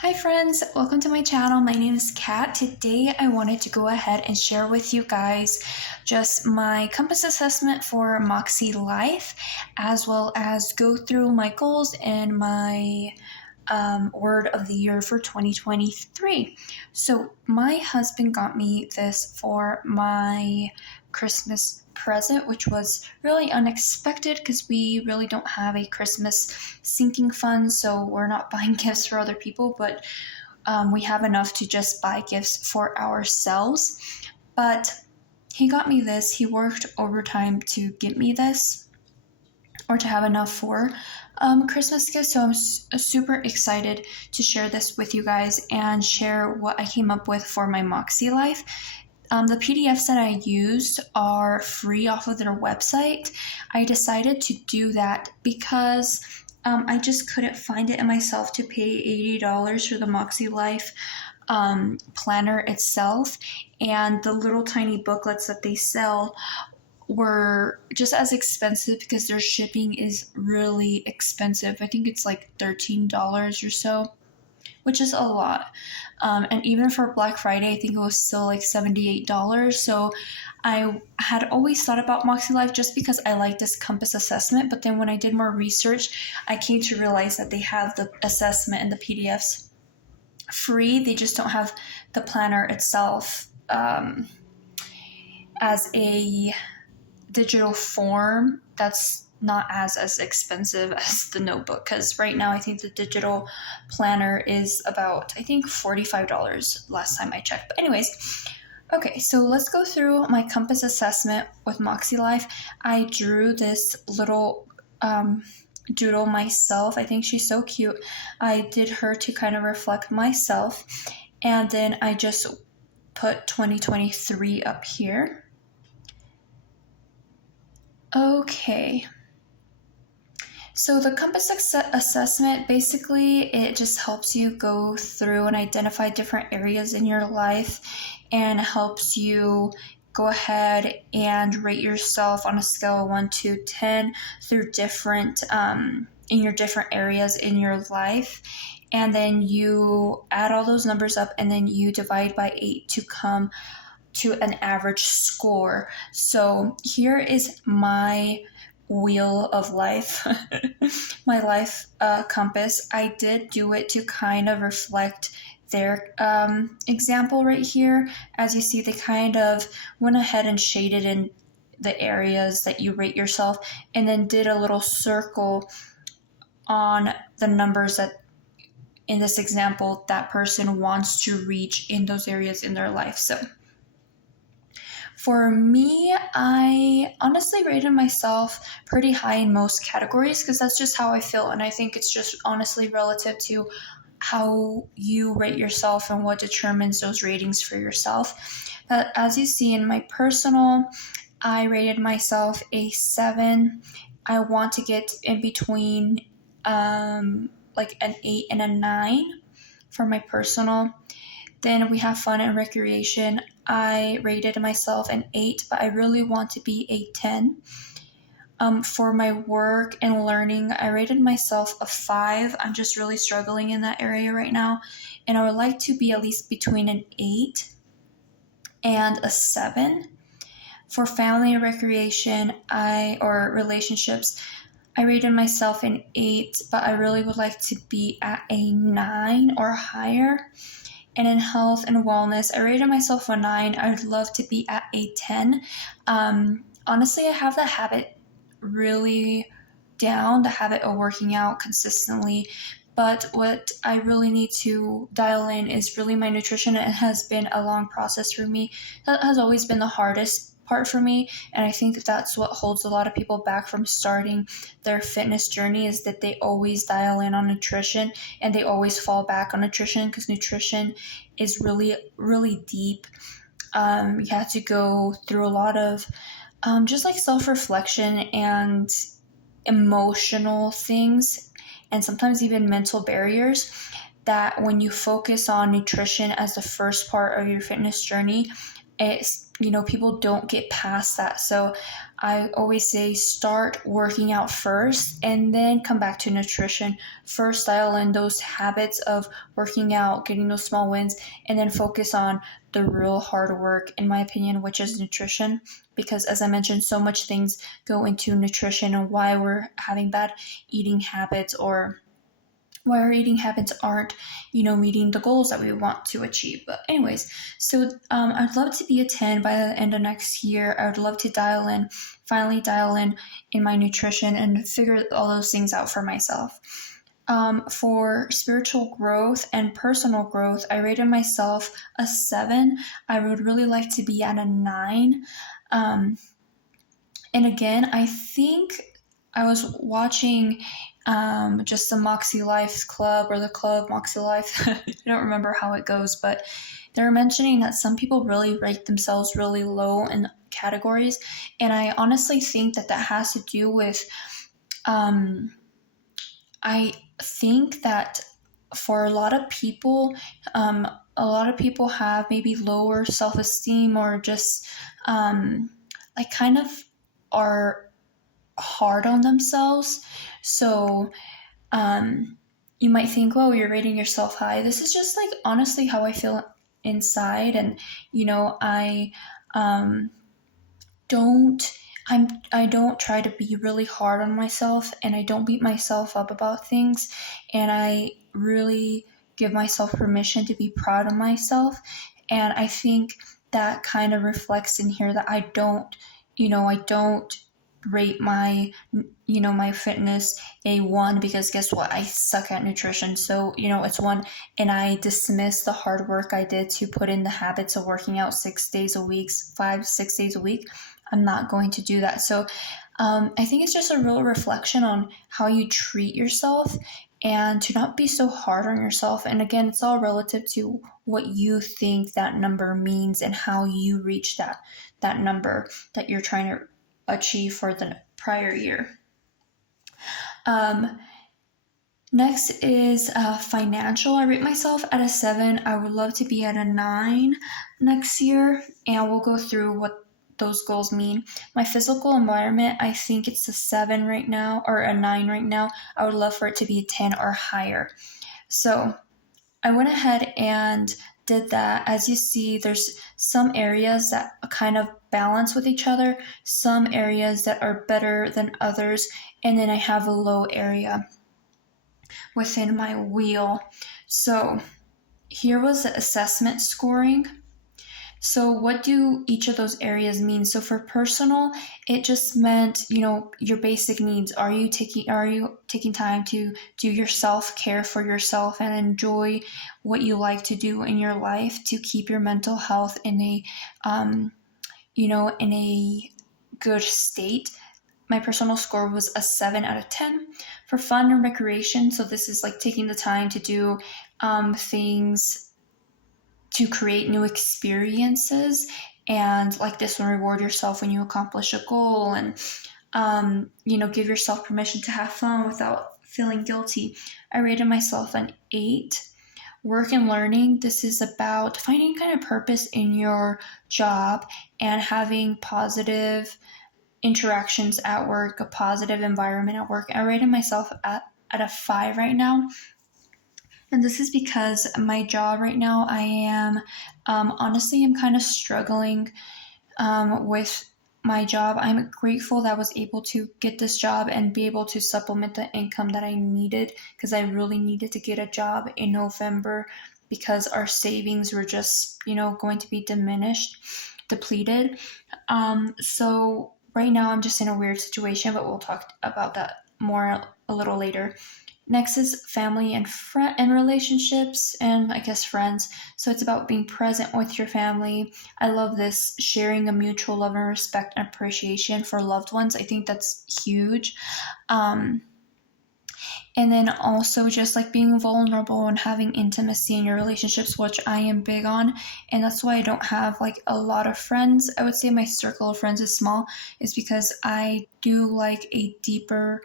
Hi friends, welcome to my channel. My name is Kat. Today I wanted to go ahead and share with you guys just my compass assessment for MäksēLife, as well as go through my goals and my word of the year for 2023. So my husband got me this for my Christmas present, which was really unexpected because we really don't have a Christmas sinking fund, so we're not buying gifts for other people, but we have enough to just buy gifts for ourselves. But he got me this. He worked overtime to get me this, or to have enough for Christmas gifts. So I'm super excited to share this with you guys and share what I came up with for my MäksēLife. The PDFs that I used are free off of their website. I decided to do that because I just couldn't find it in myself to pay $80 for the MäksēLife planner itself. And the little tiny booklets that they sell were just as expensive because their shipping is really expensive. I think it's like $13 or so, which is a lot. And even for Black Friday, I think it was still like $78. So I had always thought about MäksēLife just because I like this compass assessment. But then when I did more research, I came to realize that they have the assessment and the PDFs free. They just don't have the planner itself as a digital form that's not as expensive as the notebook, because right now I think the digital planner is about, I think, $45 last time I checked. But anyways, okay, so let's go through my compass assessment with MäksēLife. I drew this little doodle myself. I think she's so cute. I did her to kind of reflect myself, and then I just put 2023 up here. Okay. So the compass assessment, basically, it just helps you go through and identify different areas in your life and helps you go ahead and rate yourself on a scale of 1 to 10 through different, in your different areas in your life. And then you add all those numbers up and then you divide by 8 to come to an average score. So here is my wheel of life, my life compass. I did do it to kind of reflect their example right here. As you see, they kind of went ahead and shaded in the areas that you rate yourself and then did a little circle on the numbers that, in this example, that person wants to reach in those areas in their life. So for me, I honestly rated myself pretty high in most categories because that's just how I feel. And I think it's just honestly relative to how you rate yourself and what determines those ratings for yourself. But as you see in my personal, I rated myself a 7. I want to get in between like an 8 and a 9 for my personal. Then we have fun and recreation. I rated myself an 8, but I really want to be a 10. For my work and learning, I rated myself a 5. I'm just really struggling in that area right now. And I would like to be at least between an 8 and a 7. For family and recreation, or relationships, I rated myself an 8, but I really would like to be at a 9 or higher. And in health and wellness, I rated myself a 9. I would love to be at a 10. Honestly, I have the habit really down, the habit of working out consistently. But what I really need to dial in is really my nutrition. It has been a long process for me. That has always been the hardest part for me, and I think that's what holds a lot of people back from starting their fitness journey, is that they always dial in on nutrition and they always fall back on nutrition because nutrition is really, really deep. You have to go through a lot of just like self-reflection and emotional things, and sometimes even mental barriers, that when you focus on nutrition as the first part of your fitness journey, it's, people don't get past that. So I always say start working out first and then come back to nutrition. First, dial in those habits of working out, getting those small wins, and then focus on the real hard work, in my opinion, which is nutrition. Because as I mentioned, so much things go into nutrition and why we're having bad eating habits, or why our eating habits aren't, meeting the goals that we want to achieve. But anyways, so I'd love to be a 10 by the end of next year. I would love to finally dial in my nutrition and figure all those things out for myself. For spiritual growth and personal growth, I rated myself a 7. I would really like to be at a 9. And again, I think I was watching just the MäksēLife club, or the club MäksēLife. I don't remember how it goes, but they're mentioning that some people really rate themselves really low in categories. And I honestly think that has to do with, I think that for a lot of people have maybe lower self-esteem, or just like kind of are hard on themselves. So you might think, well, you're rating yourself high. This is just like honestly how I feel inside. And I don't I don't try to be really hard on myself, and I don't beat myself up about things, and I really give myself permission to be proud of myself. And I think that kind of reflects in here that I don't rate my fitness a 1, because guess what? I suck at nutrition. So, it's 1, and I dismiss the hard work I did to put in the habits of working out 6 days a week, 5-6 days a week. I'm not going to do that. So I think it's just a real reflection on how you treat yourself, and to not be so hard on yourself. And again, it's all relative to what you think that number means and how you reach that number that you're trying to achieve for the prior year. Next is financial. I rate myself at a 7. I would love to be at a 9 next year, and we'll go through what those goals mean. My physical environment, I think it's a 7 right now, or a 9 right now. I would love for it to be a 10 or higher. So I went ahead and did that. As you see, there's some areas that kind of balance with each other, some areas that are better than others, and then I have a low area within my wheel. So here was the assessment scoring. So what do each of those areas mean? So for personal, it just meant, your basic needs. Are you taking time to do your self-care for yourself and enjoy what you like to do in your life to keep your mental health in a in a good state? My personal score was a 7 out of 10. For fun and recreation, so this is like taking the time to do things to create new experiences, and like this one, reward yourself when you accomplish a goal, and give yourself permission to have fun without feeling guilty. I rated myself an 8. Work and learning, this is about finding kind of purpose in your job and having positive interactions at work, a positive environment at work. I rated myself at a 5 right now. And this is because my job right now, I am, honestly, I'm kind of struggling with my job. I'm grateful that I was able to get this job and be able to supplement the income that I needed, because I really needed to get a job in November, because our savings were just, going to be depleted. So right now I'm just in a weird situation, but we'll talk about that more a little later. Next is family and relationships, and I guess friends. So it's about being present with your family. I love this, sharing a mutual love and respect and appreciation for loved ones. I think that's huge. And then also just like being vulnerable and having intimacy in your relationships, which I am big on. And that's why I don't have like a lot of friends. I would say my circle of friends is small, is because I do like a deeper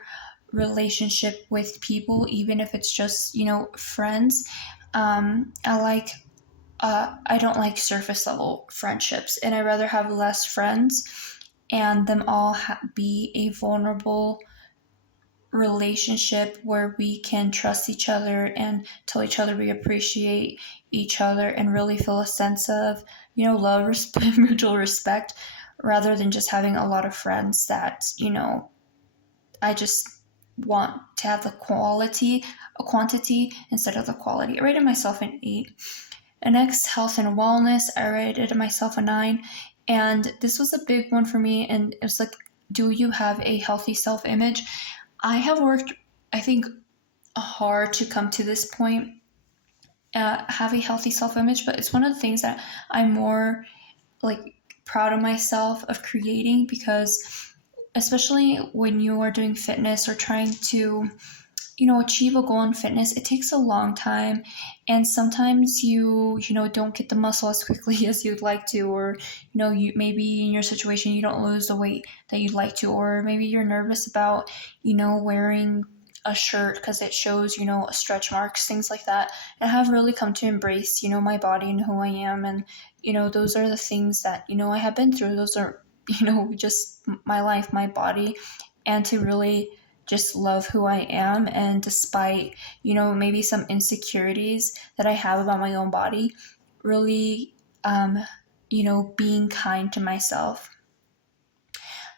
relationship with people, even if it's just, friends. I don't like surface level friendships, and I rather have less friends and them all be a vulnerable relationship where we can trust each other and tell each other we appreciate each other and really feel a sense of, love, respect, mutual respect, rather than just having a lot of friends that, I just want to have the quantity instead of the quality. I rated myself an 8. And next, health and wellness, I rated myself a 9. And this was a big one for me. And it was like, do you have a healthy self-image? I have worked, I think, hard to come to this point, have a healthy self-image, but it's one of the things that I'm more like proud of myself of creating, because especially when you are doing fitness or trying to achieve a goal in fitness, it takes a long time, and sometimes you don't get the muscle as quickly as you'd like to, or you maybe in your situation you don't lose the weight that you'd like to, or maybe you're nervous about wearing a shirt because it shows stretch marks, things like that. And I have really come to embrace my body and who I am, and those are the things that I have been through. Those are just my life, my body, and to really just love who I am. And despite, maybe some insecurities that I have about my own body, really, being kind to myself.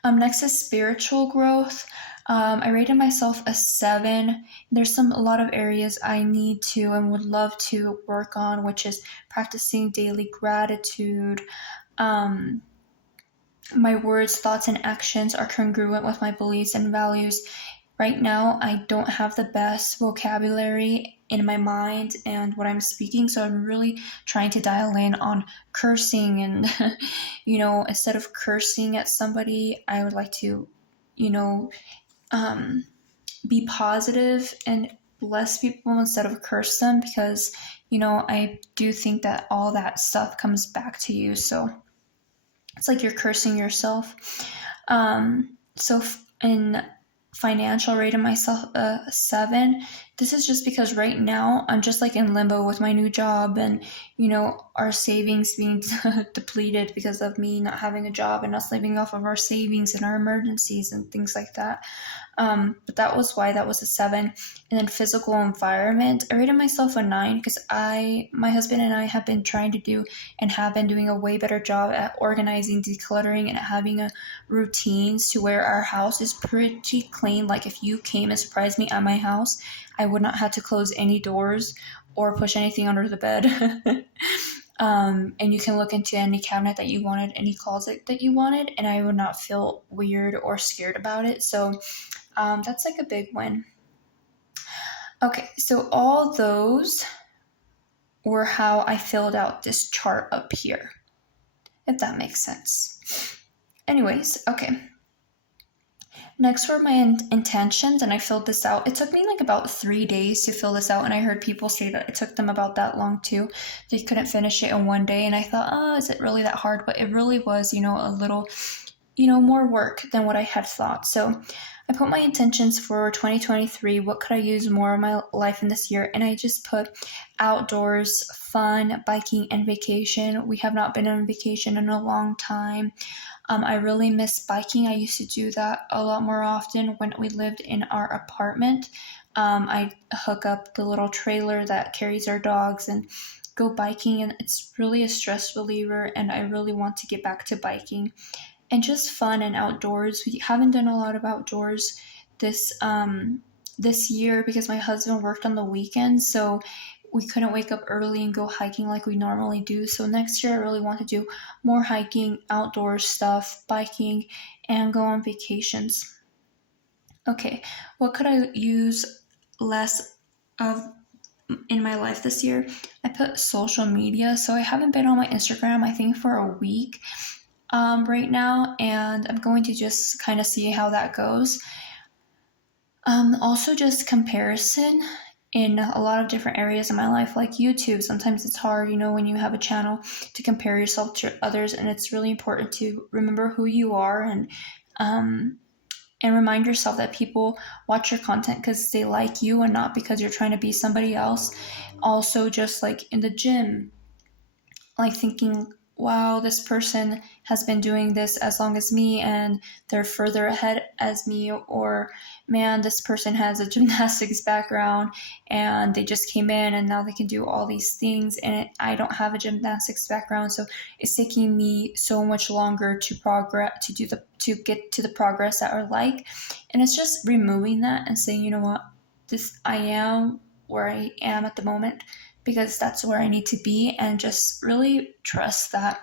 Next is spiritual growth. I rated myself a 7. There's a lot of areas I need to and would love to work on, which is practicing daily gratitude. My words, thoughts, and actions are congruent with my beliefs and values. Right now, I don't have the best vocabulary in my mind and what I'm speaking, so I'm really trying to dial in on cursing. And, instead of cursing at somebody, I would like to, be positive and bless people instead of curse them, because, I do think that all that stuff comes back to you. So it's like you're cursing yourself. So in financial, rating myself a 7. This is just because right now I'm just like in limbo with my new job, and our savings being depleted because of me not having a job and us living off of our savings and our emergencies and things like that. But that was why that was a 7. And then physical environment, I rated myself a 9 because my husband and I have been trying to do and have been doing a way better job at organizing, decluttering, and having a routines to where our house is pretty clean. Like if you came and surprised me at my house, I would not have to close any doors or push anything under the bed. And you can look into any cabinet that you wanted, any closet that you wanted, and I would not feel weird or scared about it. So that's like a big win. Okay, so all those were how I filled out this chart up here, if that makes sense. Anyways, okay. Next were my intentions, and I filled this out. It took me like about 3 days to fill this out, and I heard people say that it took them about that long too. They couldn't finish it in one day, and I thought, oh, is it really that hard? But it really was, a little, more work than what I had thought. So I put my intentions for 2023. What could I use more of my life in this year? And I just put outdoors, fun, biking, and vacation. We have not been on vacation in a long time. I really miss biking. I used to do that a lot more often when we lived in our apartment. I hook up the little trailer that carries our dogs and go biking, and it's really a stress reliever, and I really want to get back to biking. And just fun and outdoors. We haven't done a lot of outdoors this year because my husband worked on the weekends, so we couldn't wake up early and go hiking like we normally do. So next year I really want to do more hiking, outdoor stuff, biking, and go on vacations. Okay, what could I use less of in my life this year? I put social media. So I haven't been on my Instagram, I think, for a week right now, and I'm going to just kind of see how that goes. Also just comparison in a lot of different areas of my life, like YouTube. Sometimes it's hard, when you have a channel, to compare yourself to others, and it's really important to remember who you are and remind yourself that people watch your content because they like you and not because you're trying to be somebody else. Also, just like in the gym, like thinking wow, this person has been doing this as long as me and they're further ahead as me, or man, this person has a gymnastics background and they just came in and now they can do all these things, and I don't have a gymnastics background, so it's taking me so much longer to progress, to get to the progress that I like. And it's just removing that and saying, you know what, this I am where I am at the moment because that's where I need to be, and just really trust that.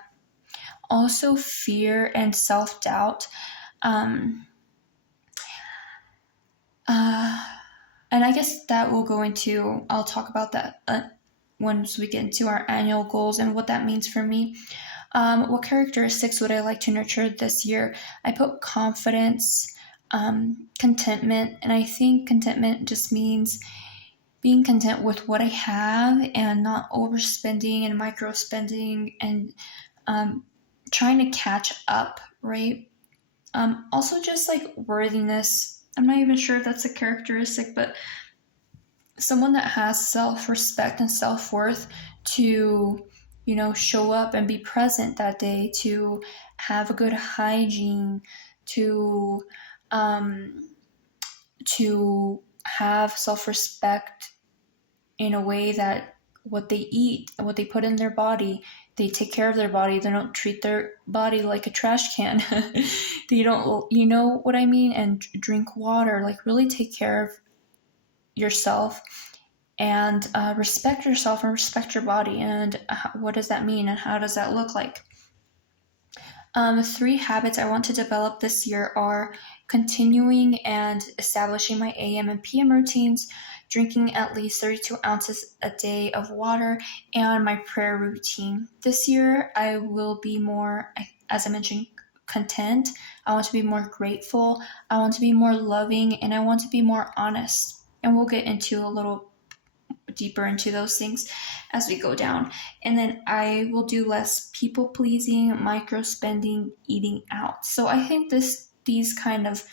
Also, fear and self doubt. Um, and I guess that will go into, I'll talk about that once we get into our annual goals and what that means for me. What characteristics would I like to nurture this year? I put confidence, contentment, and I think contentment just means being content with what I have and not overspending and micro spending and trying to catch up, right? Also, just like worthiness. I'm not even sure if that's a characteristic, but someone that has self respect and self worth to, show up and be present that day, to have a good hygiene, to um, to have self respect in a way that what they eat, what they put in their body, they take care of their body. They don't treat their body like a trash can. They don't, you know what I mean? And drink water, like really take care of yourself and respect yourself and respect your body. And what does that mean and how does that look like? 3 habits I want to develop this year are continuing and establishing my AM and PM routines, drinking at least 32 ounces a day of water, and my prayer routine. This year, I will be more, as I mentioned, content. I want to be more grateful. I want to be more loving, and I want to be more honest. And we'll get into a little deeper into those things as we go down. And then I will do less people pleasing, micro spending, eating out. So I think these kind of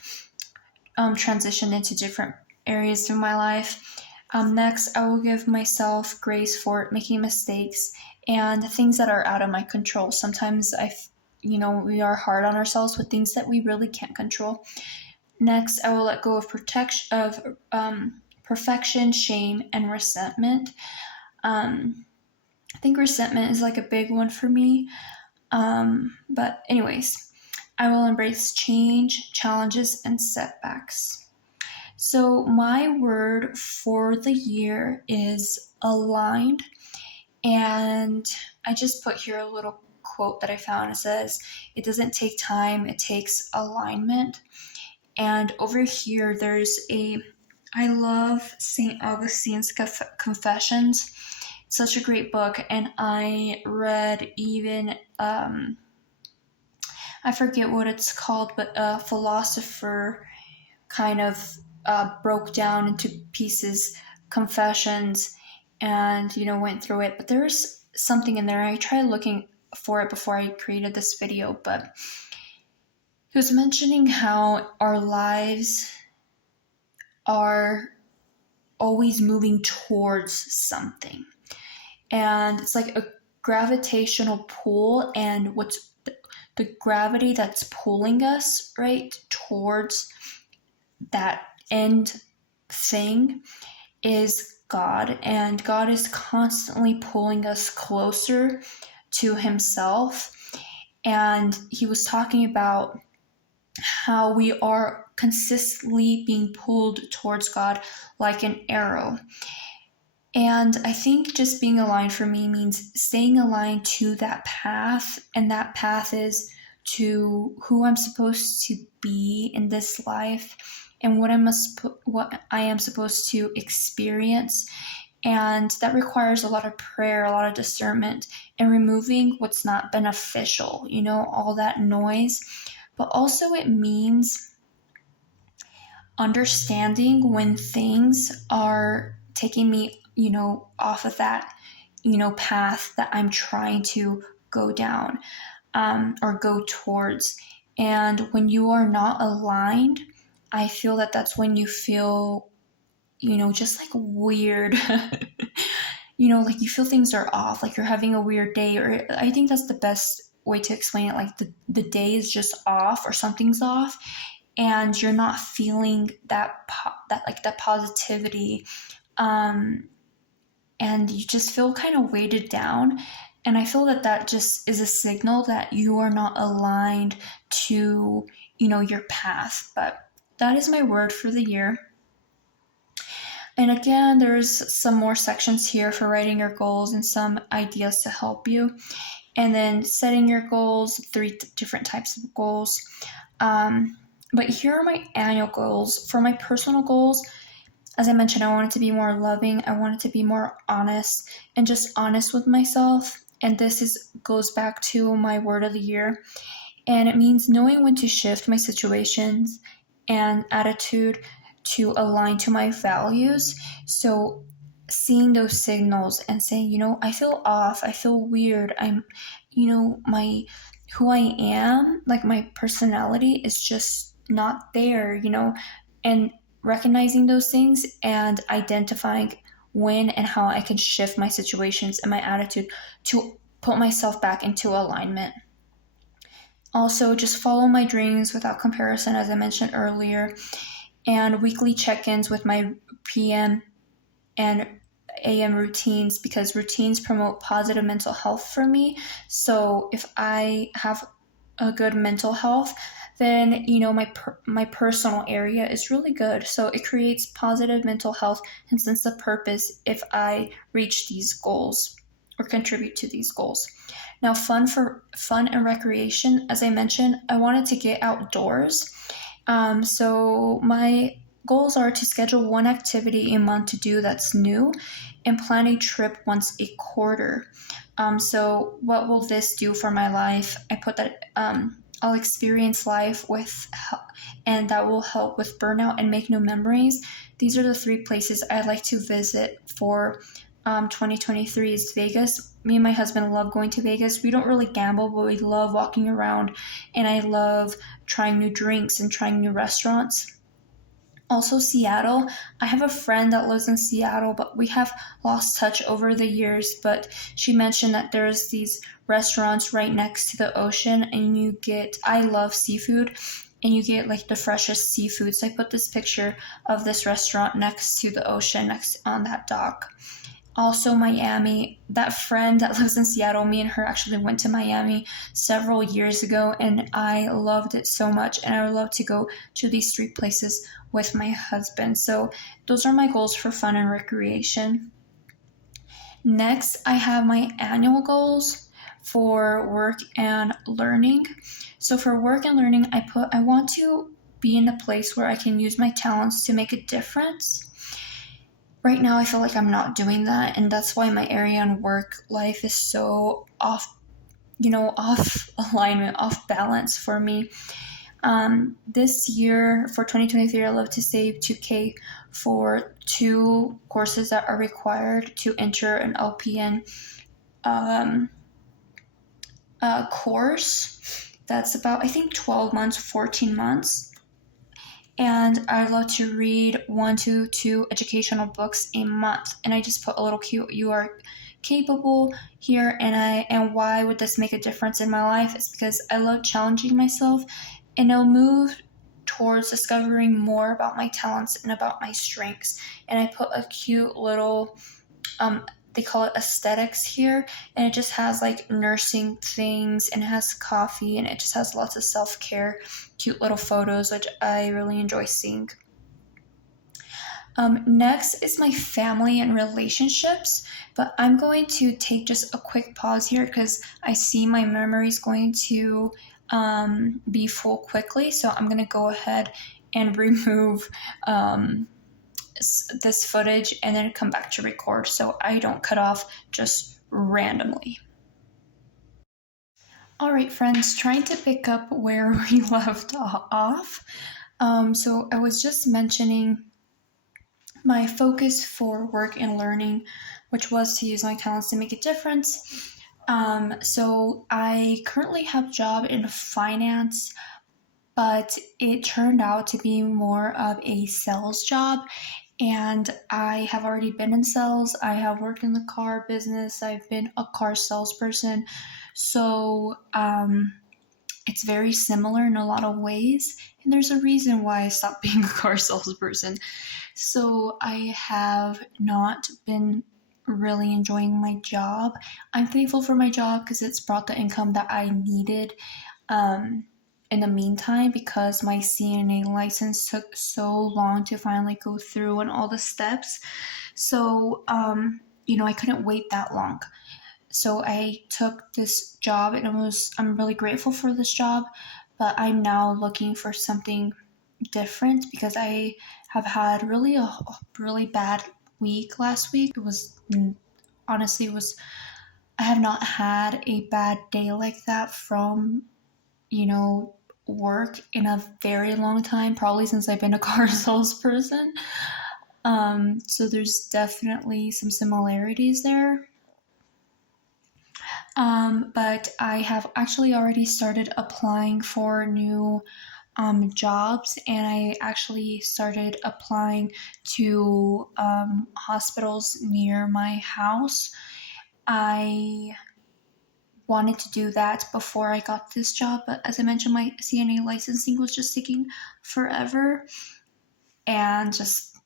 transition into different areas of my life. Next, I will give myself grace for making mistakes and things that are out of my control. Sometimes we are hard on ourselves with things that we really can't control. Next, I will let go of perfection, shame, and resentment. I think resentment is like a big one for me. But anyways, I will embrace change, challenges, and setbacks. So my word for the year is aligned. And I just put here a little quote that I found. It says, "It doesn't take time, it takes alignment." And over here, I love St. Augustine's Confessions. It's such a great book. And I read even, I forget what it's called, but a philosopher kind of broke down into pieces Confessions and, went through it. But there was something in there. I tried looking for it before I created this video, but he was mentioning how our lives are always moving towards something. And it's like a gravitational pull, and what's the gravity that's pulling us, right, towards that end thing is God. And God is constantly pulling us closer to Himself. And he was talking about how we are consistently being pulled towards God like an arrow. And I think just being aligned for me means staying aligned to that path, and that path is to who I'm supposed to be in this life and what I am supposed to experience. And that requires a lot of prayer, a lot of discernment, and removing what's not beneficial, all that noise. But also it means understanding when things are taking me, off of that, path that I'm trying to go down or go towards. And when you are not aligned, I feel that that's when you feel, just like weird. like you feel things are off, like you're having a weird day, or I think that's the best way to explain it. Like the day is just off or something's off, and you're not feeling that positivity, um, and you just feel kind of weighted down. And I feel that just is a signal that you are not aligned to, your path. But that is my word for the year. And again, there's some more sections here for writing your goals and some ideas to help you. And then setting your goals, three different types of goals. But here are my annual goals. For my personal goals, as I mentioned, I wanted to be more loving. I wanted to be more honest and just honest with myself. And goes back to my word of the year. And it means knowing when to shift my situations and attitude to align to my values. So seeing those signals and saying, I feel off, I feel weird, my who I am, like my personality is just not there, and recognizing those things and identifying when and how I can shift my situations and my attitude to put myself back into alignment. Also, just follow my dreams without comparison, as I mentioned earlier, and weekly check ins with my PM and AM routines, because routines promote positive mental health for me. So if I have a good mental health, then my personal area is really good. So it creates positive mental health and sense of purpose if I reach these goals or contribute to these goals. Now, fun and recreation, as I mentioned, I wanted to get outdoors. So my goals are to schedule one activity a month to do that's new and plan a trip once a quarter. So what will this do for my life? I put that I'll experience life and that will help with burnout and make new memories. These are the 3 places I'd like to visit for 2023 is Vegas. Me and my husband love going to Vegas. We don't really gamble, but we love walking around, and I love trying new drinks and trying new restaurants. Also, Seattle. I have a friend that lives in Seattle, but we have lost touch over the years. But she mentioned that there's these restaurants right next to the ocean, and I love seafood, and you get like the freshest seafood. So I put this picture of this restaurant next to the ocean, next on that dock. Also, Miami. That friend that lives in Seattle, me and her actually went to Miami several years ago, and I loved it so much. And I would love to go to these 3 places with my husband. So, those are my goals for fun and recreation. Next, I have my annual goals for work and learning. So, for work and learning, I want to be in a place where I can use my talents to make a difference. Right now, I feel like I'm not doing that, and that's why my area and work life is so off alignment, off balance for me. This year for 2023, I love to save 2K for 2 courses that are required to enter an LPN course. That's about, I think, 12 months, 14 months. And I love to read 1 to 2 educational books a month. And I just put a little cute, you are capable here, and why would this make a difference in my life? It's because I love challenging myself, and I'll move towards discovering more about my talents and about my strengths. And I put a cute little they call it aesthetics here, and it just has like nursing things, and it has coffee, and it just has lots of self-care, cute little photos, which I really enjoy seeing. Next is my family and relationships, but I'm going to take just a quick pause here because I see my memory is going to be full quickly, so I'm going to go ahead and remove this footage and then come back to record so I don't cut off just randomly. All right, friends, trying to pick up where we left off. So I was just mentioning my focus for work and learning, which was to use my talents to make a difference. So I currently have a job in finance, but it turned out to be more of a sales job. And I have already been in sales. I have worked in the car business. I've been a car salesperson. So it's very similar in a lot of ways. And there's a reason why I stopped being a car salesperson. So I have not been really enjoying my job. I'm thankful for my job because it's brought the income that I needed in the meantime, because my CNA license took so long to finally go through and all the steps. So, I couldn't wait that long. So I took this job, and I'm really grateful for this job, but I'm now looking for something different because I have had a really bad week last week. It was honestly it was I have not had a bad day like that from, you know, work in a very long time, probably since I've been a car salesperson. So there's definitely some similarities there. But I have actually already started applying for new jobs, and I actually started applying to hospitals near my house. I wanted to do that before I got this job, but as I mentioned, my CNA licensing was just taking forever, and just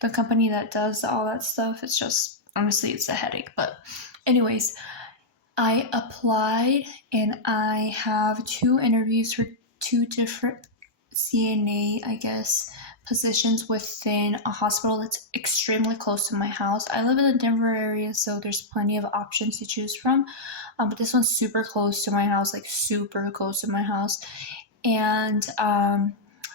the company that does all that stuff, it's just honestly it's a headache. But anyways, I applied and I have 2 interviews for 2 different CNA, I guess, positions within a hospital that's extremely close to my house. I live in the Denver area, so there's plenty of options to choose from. But this one's super close to my house, like super close to my house. And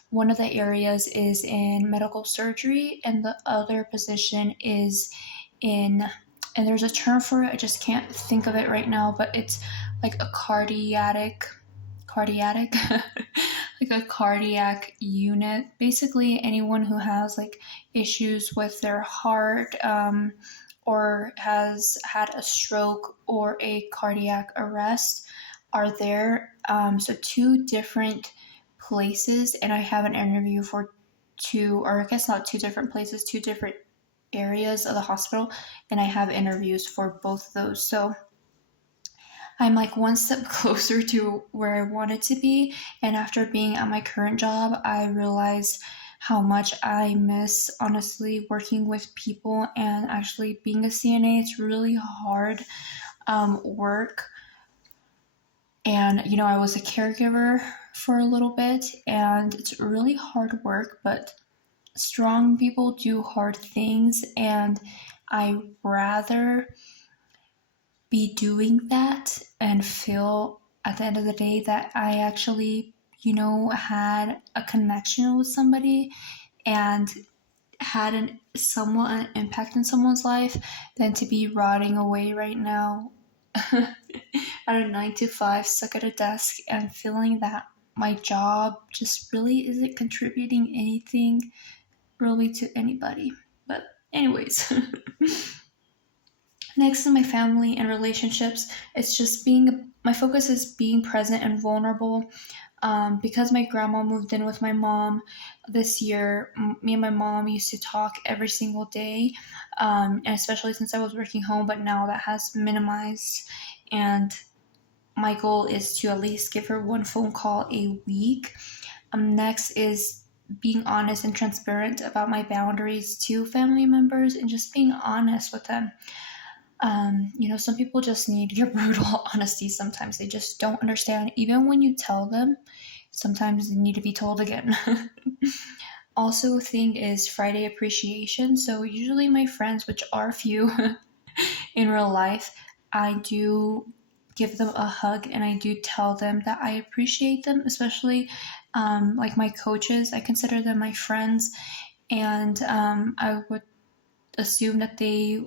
one of the areas is in medical surgery, and the other position is in, and there's a term for it, I just can't think of it right now, but it's like a cardiac like a cardiac unit. Basically anyone who has like issues with their heart, or has had a stroke or a cardiac arrest are there. So 2 different places, and I have an interview for 2, or I guess not 2 different places, 2 different areas of the hospital, and I have interviews for both of those. So I'm like one step closer to where I wanted to be. And after being at my current job, I realized how much I miss, honestly, working with people and actually being a CNA. It's really hard work. And, I was a caregiver for a little bit, and it's really hard work, but strong people do hard things. And I rather be doing that and feel at the end of the day that I actually, had a connection with somebody and had somewhat an impact in someone's life, than to be rotting away right now at a 9 to 5, stuck at a desk, and feeling that my job just really isn't contributing anything really to anybody. But anyways, next to my family and relationships, it's just my focus is being present and vulnerable. Because my grandma moved in with my mom this year, me and my mom used to talk every single day, and especially since I was working home, but now that has minimized. And my goal is to at least give her 1 phone call a week. Next is being honest and transparent about my boundaries to family members, and just being honest with them. Some people just need your brutal honesty sometimes. They just don't understand. Even when you tell them, sometimes they need to be told again. Also, thing is Friday appreciation. So usually my friends, which are few in real life, I do give them a hug, and I do tell them that I appreciate them, especially like my coaches. I consider them my friends, and I would assume that they,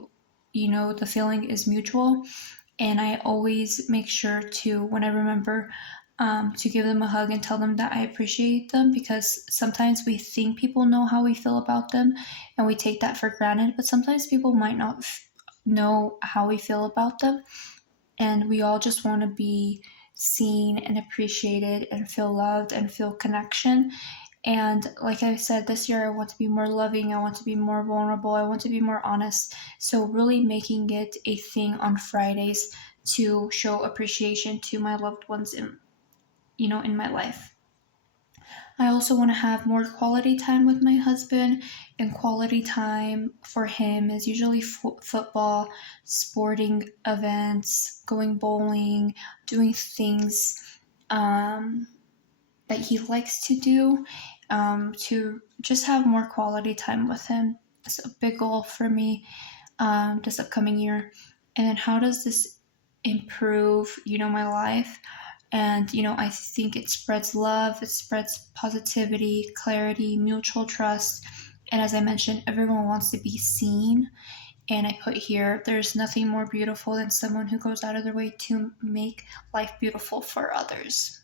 the feeling is mutual. And I always make sure to, when I remember, to give them a hug and tell them that I appreciate them, because sometimes we think people know how we feel about them and we take that for granted, but sometimes people might not know how we feel about them, and we all just want to be seen and appreciated and feel loved and feel connection. And like I said, this year I want to be more loving, I want to be more vulnerable, I want to be more honest. So really making it a thing on Fridays to show appreciation to my loved ones in my life. I also want to have more quality time with my husband, and quality time for him is usually football, sporting events, going bowling, doing things um, that he likes to do, to just have more quality time with him. It's a big goal for me this upcoming year. And then how does this improve, my life? And, I think it spreads love, it spreads positivity, clarity, mutual trust. And as I mentioned, everyone wants to be seen. And I put here, there's nothing more beautiful than someone who goes out of their way to make life beautiful for others.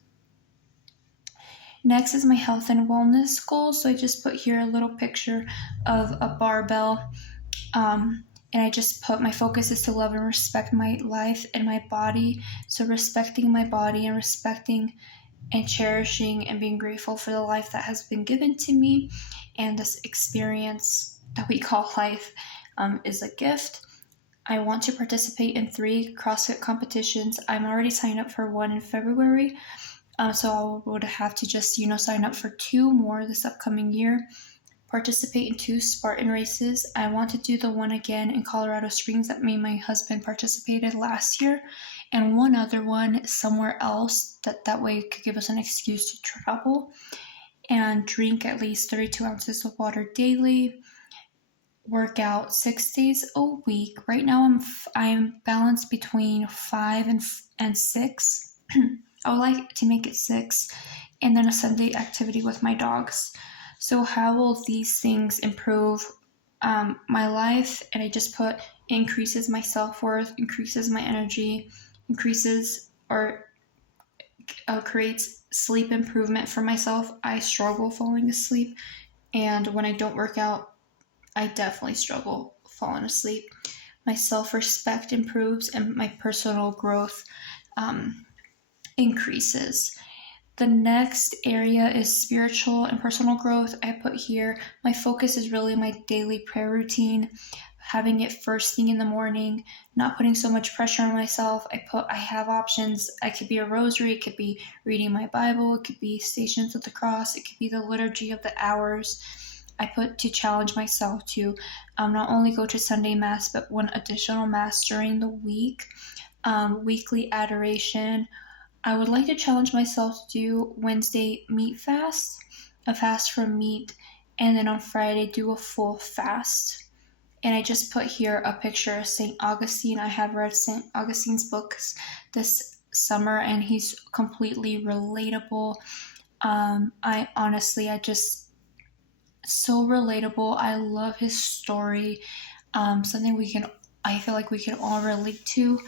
Next is my health and wellness goal. So I just put here a little picture of a barbell. And I just put my focus is to love and respect my life and my body. So respecting my body and respecting and cherishing and being grateful for the life that has been given to me. And this experience that we call life is a gift. I want to participate in 3 CrossFit competitions. I'm already signed up for one in February. So I would have to just, sign up for 2 more this upcoming year. Participate in 2 Spartan races. I want to do the one again in Colorado Springs that me and my husband participated last year, and one other one somewhere else that way could give us an excuse to travel. And drink at least 32 ounces of water daily. Work out 6 days a week. Right now I'm balanced between 5 and 6. I would like to make it 6, and then a Sunday activity with my dogs. So how will these things improve my life? And I just put increases my self-worth, increases my energy, increases or creates sleep improvement for myself. I struggle falling asleep, and when I don't work out, I definitely struggle falling asleep. My self-respect improves, and my personal growth increases. The next area is spiritual and personal growth. I put here, my focus is really my daily prayer routine, having it first thing in the morning, not putting so much pressure on myself. I have options. I could be a rosary, it could be reading my Bible, it could be Stations of the Cross, it could be the Liturgy of the Hours. I put to challenge myself to not only go to Sunday Mass, but one additional Mass during the week, weekly adoration. I would like to challenge myself to do Wednesday meat fast, a fast from meat, and then on Friday do a full fast. And I just put here a picture of St. Augustine. I have read St. Augustine's books this summer, and he's completely relatable. I just so relatable. I love his story. Something I feel like we can all relate to.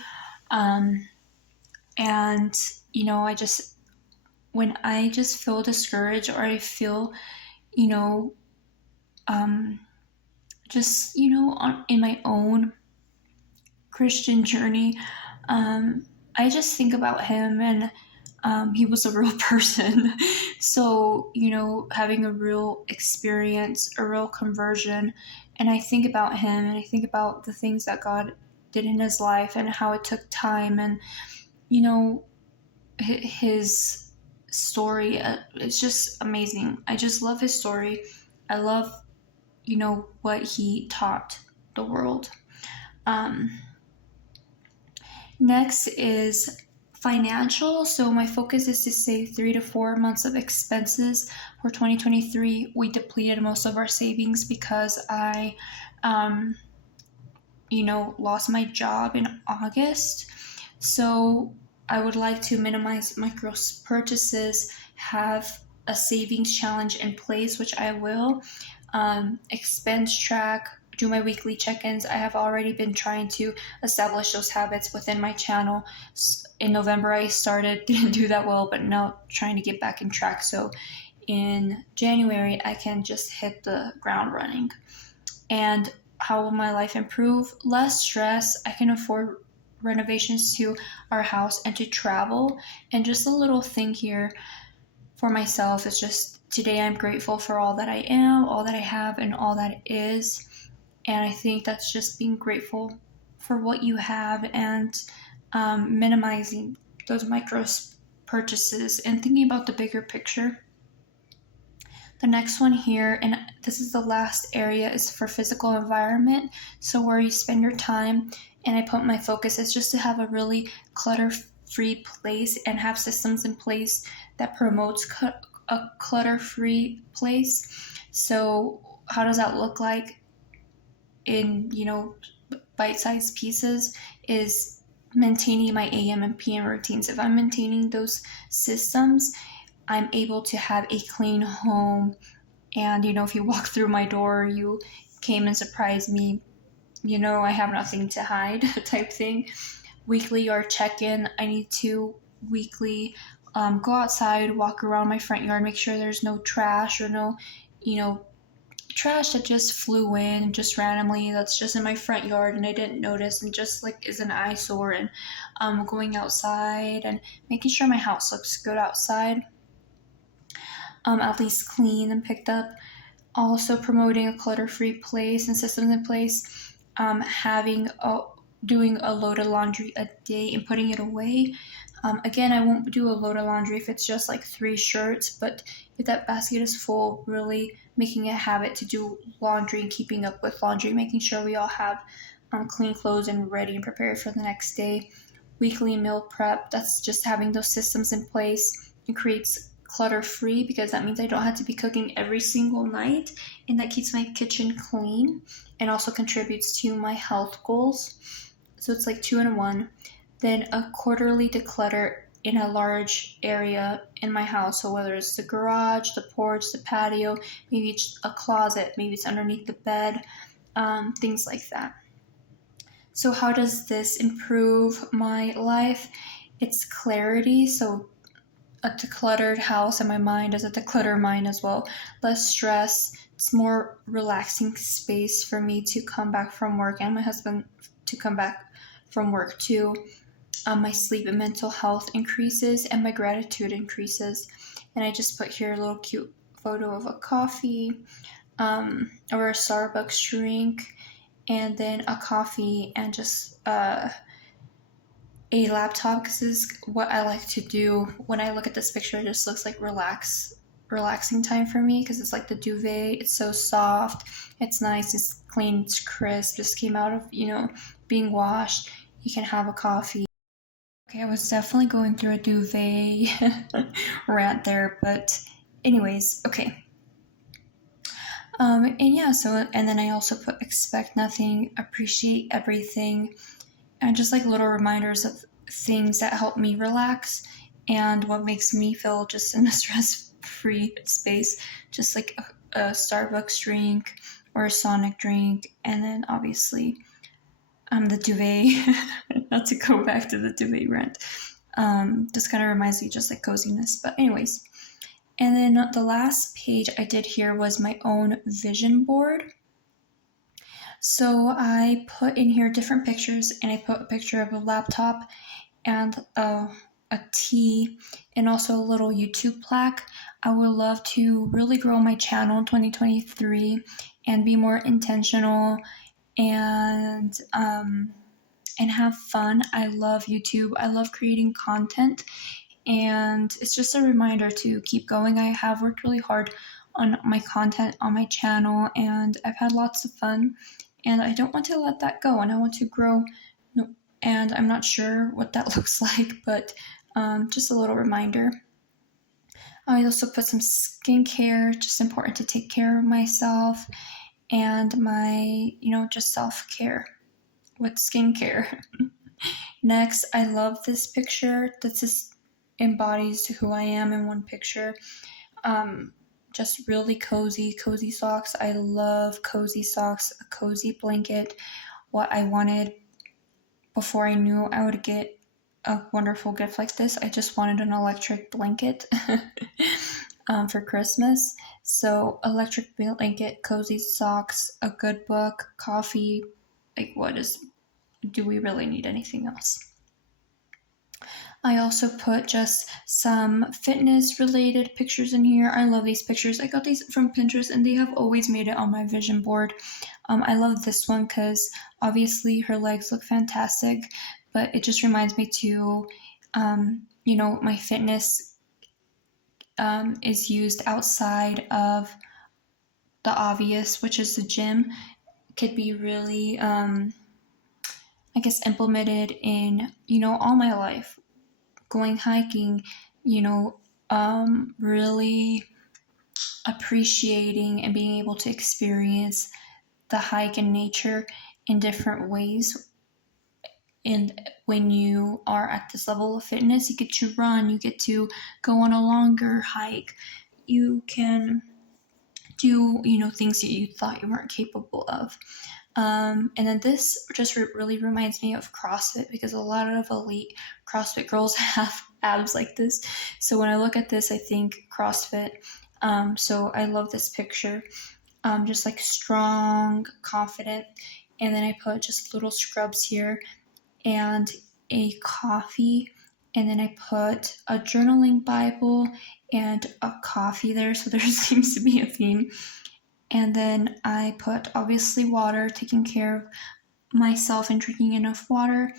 And when I just feel discouraged, or I feel, in my own Christian journey, I just think about him, and he was a real person. So, having a real experience, a real conversion, and I think about him, and I think about the things that God did in his life and how it took time, and his story, it's just amazing. I just love his story. I love what he taught the world. Next is financial. So my focus is to save 3 to 4 months of expenses for 2023. We depleted most of our savings because I lost my job in August. So I would like to minimize my gross purchases, have a savings challenge in place, which I will, expense track, do my weekly check-ins. I have already been trying to establish those habits within my channel. In November I didn't do that well, but now trying to get back in track. So in January I can just hit the ground running. And how will my life improve? Less stress. I can afford renovations to our house and to travel. And just a little thing here for myself is just today I'm grateful for all that I am, all that I have, and all that is. And I think that's just being grateful for what you have and minimizing those micro purchases and thinking about the bigger picture. The next one here, and this is the last area, is for physical environment. So where you spend your time, and I put my focus is just to have a really clutter-free place and have systems in place that promotes a clutter-free place. So how does that look like in, bite-sized pieces? Is maintaining my AM and PM routines. If I'm maintaining those systems, I'm able to have a clean home. And, if you walk through my door, you came and surprised me, I have nothing to hide type thing. Weekly or check-in, I need to weekly go outside, walk around my front yard, make sure there's no trash or no, trash that just flew in just randomly that's just in my front yard and I didn't notice and just like is an eyesore. And going outside and making sure my house looks good outside, at least clean and picked up. Also promoting a clutter-free place and systems in place, doing a load of laundry a day and putting it away. Again, I won't do a load of laundry if it's just like 3 shirts, but if that basket is full, really making a habit to do laundry and keeping up with laundry, making sure we all have clean clothes and ready and prepared for the next day. Weekly meal prep, that's just having those systems in place. It creates clutter-free because that means I don't have to be cooking every single night, and that keeps my kitchen clean and also contributes to my health goals. So it's like 2 in 1. Then a quarterly declutter in a large area in my house. So whether it's the garage, the porch, the patio, maybe it's a closet, maybe it's underneath the bed, things like that. So how does this improve my life? It's clarity. So a decluttered house and my mind is a decluttered mind as well. Less stress. It's more relaxing space for me to come back from work and my husband to come back from work too. My sleep and mental health increases and my gratitude increases. And I just put here a little cute photo of a coffee or a Starbucks drink, and then a coffee and just a laptop, because this is what I like to do. When I look at this picture, it just looks like relaxing time for me because it's like the duvet. It's so soft. It's nice. It's clean. It's crisp. Just came out of, being washed. You can have a coffee. Okay, I was definitely going through a duvet rant there, but anyways, okay. And yeah, and then I also put expect nothing, appreciate everything, and just like little reminders of things that help me relax and what makes me feel just in a stress-free space, just like a Starbucks drink or a Sonic drink, and then obviously the duvet. Not to go back to the duvet rant. Just kind of reminds me just like coziness. But anyways, and then the last page I did here was my own vision board. So I put in here different pictures, and I put a picture of a laptop and a tea and also a little YouTube plaque. I would love to really grow my channel in 2023 and be more intentional and have fun. I love YouTube. I love creating content, and it's just a reminder to keep going. I have worked really hard on my content on my channel, and I've had lots of fun, and I don't want to let that go, and I want to grow. And I'm not sure what that looks like, but just a little reminder. I also put some skincare, just important to take care of myself and my, just self-care with skincare. Next, I love this picture. That just embodies who I am in one picture. Just really cozy socks. I love cozy socks, a cozy blanket. What I wanted before I knew I would get a wonderful gift like this, I just wanted an electric blanket for Christmas. So electric blanket, cozy socks, a good book, coffee. Like, do we really need anything else? I also put just some fitness related pictures in here. I love these pictures. I got these from Pinterest and they have always made it on my vision board. I love this one because obviously her legs look fantastic, but it just reminds me to, my fitness is used outside of the obvious, which is the gym. It could be really, implemented in, all my life. Going hiking, really appreciating and being able to experience the hike in nature in different ways. And when you are at this level of fitness, you get to run, you get to go on a longer hike, you can do, things that you thought you weren't capable of. And then this just really reminds me of CrossFit because a lot of elite CrossFit girls have abs like this. So when I look at this, I think CrossFit. So I love this picture. Just like strong, confident. And then I put just little scrubs here and a coffee. And then I put a journaling Bible and a coffee there. So there seems to be a theme. And then I put obviously water, taking care of myself and drinking enough water.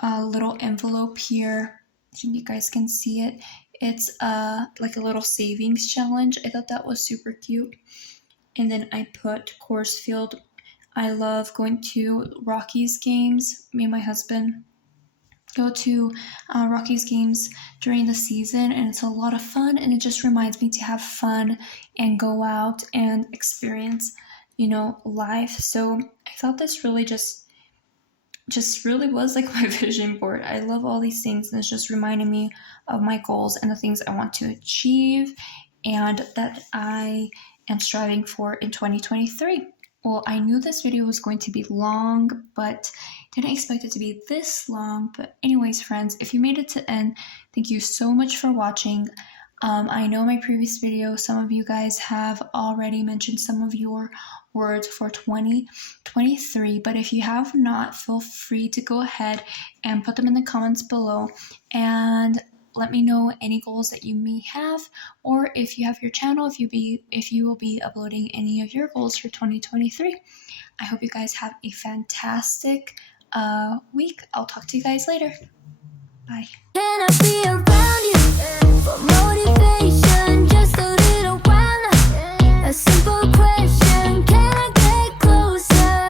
A little envelope here, so you guys can see it. It's like a little savings challenge. I thought that was super cute. And then I put course field. I love going to Rockies games. Me and my husband go to Rockies games during the season, and it's a lot of fun, and it just reminds me to have fun and go out and experience, life. So I thought this really just really was like my vision board. I love all these things, and it's just reminding me of my goals and the things I want to achieve and that I am striving for in 2023. Well, I knew this video was going to be long, but didn't expect it to be this long. But anyways, friends, if you made it to the end, thank you so much for watching. I know my previous video, some of you guys have already mentioned some of your words for 2023, but if you have not, feel free to go ahead and put them in the comments below and let me know any goals that you may have, or if you have your channel, if you will be uploading any of your goals for 2023. I hope you guys have a fantastic week. I'll talk to you guys later. Bye. Can I be around you for motivation?